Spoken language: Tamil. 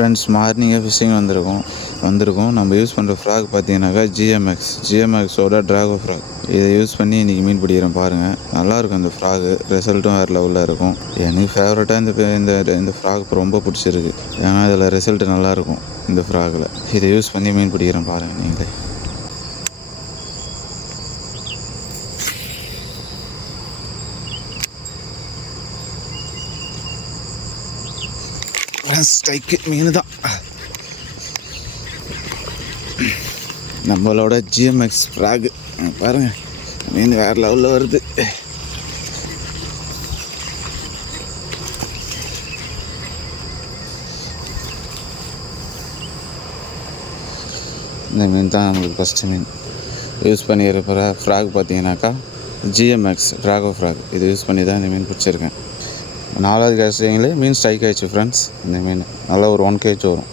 ஃப்ரெண்ட்ஸ் மார்னிங்கே ஃபிஷ்ஷிங் வந்திருக்கும் நம்ம யூஸ் பண்ணுற ஃப்ராக் பார்த்தீங்கன்னாக்கா ஜிஎம்எக்ஸோட ட்ராகோ ஃப்ராக். இதை யூஸ் பண்ணி இன்றைக்கி மீன் பிடிக்கிறேன் பாருங்கள். நல்லாயிருக்கும் இந்த ஃப்ராகு, ரிசல்ட்டும் வேறு லெவலில் இருக்கும். எனக்கு ஃபேவரட்டாக இந்த ஃப்ராக் ரொம்ப பிடிச்சிருக்கு. ஏன்னா இதில் ரிசல்ட்டு நல்லாயிருக்கும் இந்த ஃப்ராகில். இதை யூஸ் பண்ணி மீன் பிடிக்கிறேன் பாருங்கள் நீங்களே. ஸ்ட்ரைக்கு மீன் தான், நம்மளோட ஜிஎம்எக்ஸ் ஃப்ராகு பாருங்கள். மீன் வேறு லெவலில் வருது. இந்த மீன் தான் நம்மளுக்கு ஃபஸ்ட்டு மீன். யூஸ் பண்ணியிருக்கிற ஃப்ராக் பார்த்தீங்கன்னாக்கா ஜிஎம்எக்ஸ் ட்ராகோ ஃப்ராக். இது யூஸ் பண்ணி தான் இந்த மீன் பிடிச்சிருக்கேன். 4வது கேஸ்டிங்லேயே மீன் ஸ்ட்ரைக் ஆகிடுச்சு ஃப்ரெண்ட்ஸ். இந்த மீன் நல்லா ஒரு 1 kg வரும்.